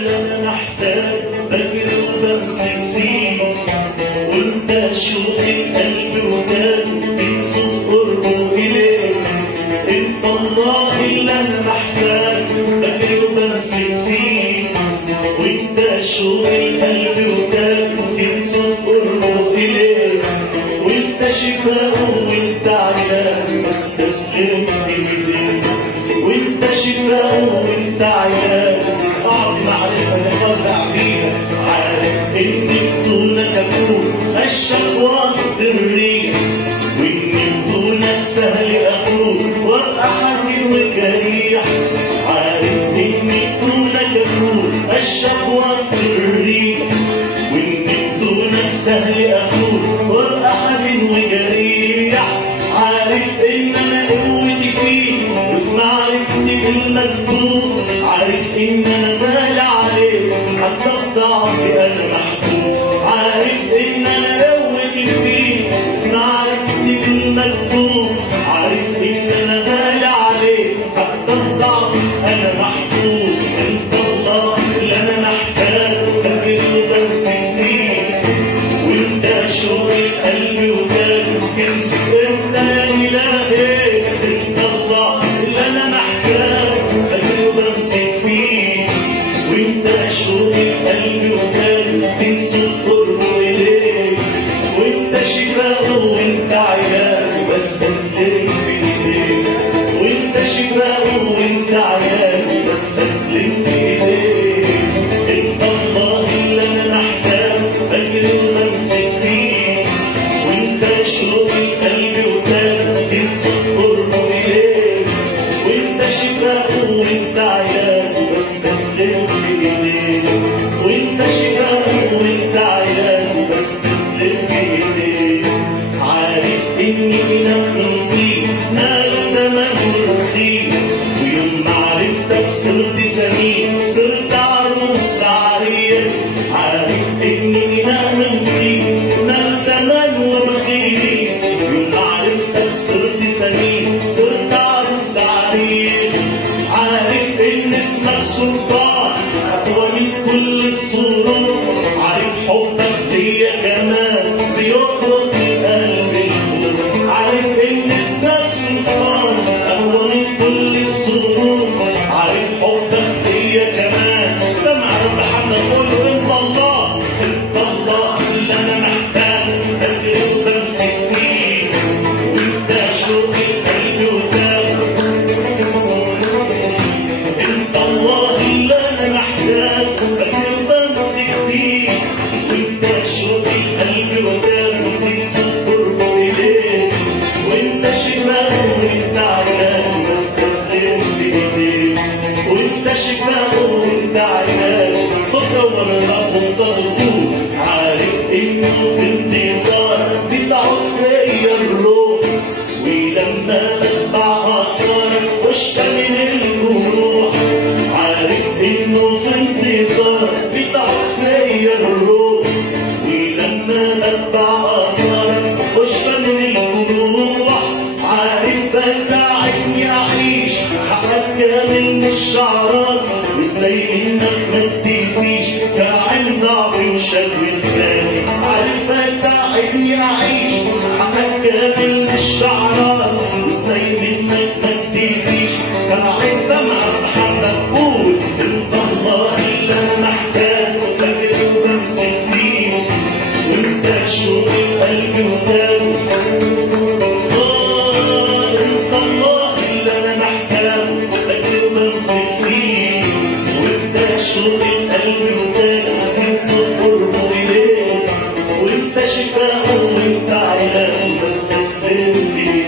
اللي انا محتاج بجري وبمسك فيه، وانت شوق القلب وتاج بيصف قربه اليك. انت الله اللي انا محتاج بجري وبمسك فيه، وانت شوق القلب وتاج بيصف قربه اليك. وانت شفاء وانت علاج بستسلم في ايديك. وانت شفاء وانت علاج اعطي معرفه لطلع بيها. عارف ان بدونك اكون اشك وسط الريح، وان بدونك سهل اكون وابقى حزين وجريح. عارف ان بدونك اكون اشك وسط الريح، وان بدونك سهل اكون وابقى حزين وجريح. عارف ان انا قوتي فيك وفي معرفتي بالمكتوب. عارف ان انا غالي عليك حتى في ضعفي انا محبوب. عارف ان انا قوتي فيك وفي معرفتي بالمكتوب. عارف ان انا غالي عليك حتى في ضعفي انا محبوب. انت الله اللي انا محتاج بجري وبمسك فيه، وانت شوق القلب وتاج كنز. انت الهي انت الله اللي انا محتاج بجري وبمسك فيه، وانت شوق القلب وتاج كنز قربه اليك. وانت شفاء وانت علاج بستسلم في ايديك. وانت شفاء وانت علاج بستسلم في ايديك. انت الله اللي انا محتاج بجري وبمسك فيه، وانت شوق القلب وتاج كنز قربه اليك. وانت شفاء وانت علاج بستسلم في ايديك. وانت شفاء وانت علاج بستسلم في ايديك. عارف اني اله نطيق نال ثمنه رخيص، ويوم ما عرفتك صرت سمين صرت عروس لعريس. عارف اني اله نطيق نال ثمنه رخيص، ويوم ما عرفتك صرت سمين صرت عروس لعريس. عارف ان اسمك سلطان اقوى من كل السلطان. عارف حبك ليا كمان بيطرد القلب الخوف. عارف ان اسمك سلطان اقوى من كل السلطان. عارف حبك ليا كمان. سمع رب حمد قول انت الله انت الله اللي انا محتاج بجري وبمسك فيه، وانت شوق القلب وتاج. انت الله اللي انا محتاج بجري وبمسك فيه، وانت شوق القلب وتاج كنز قربه اليك. وانت شفاء وانت علاج بستسلم في ايديك. وانت شفاء وانت علاج خد من رب وانت هدوء. عارف انه في انتظار بتعود فيا الروح، ولما بتبع اثارك واشتغل الجروح. عارف انه في انتظار بتعود فيا الروح، ولما بتبع اثارك واشتغل الجروح. عارف بساعدني اعيش حقك كامل مش شعرك، وازاي انك ما تدفيش فاعل ضعفي وشكوى ذاتي. عارف بساعدني اعيش حقك كامل مش شعرك، وازاي انك ما تدفيش فاعل. سمع بحمدك قول انت الله اللي انا محتاج بجري وبمسك فيه، وانت شوق القلب وتاج. انت الله اللي انا محتاج بجري وبمسك فيه، وانت شوق القلب وتاج كنز قربه اليك. وانت شفاء وانت علاج بستسلم فيه.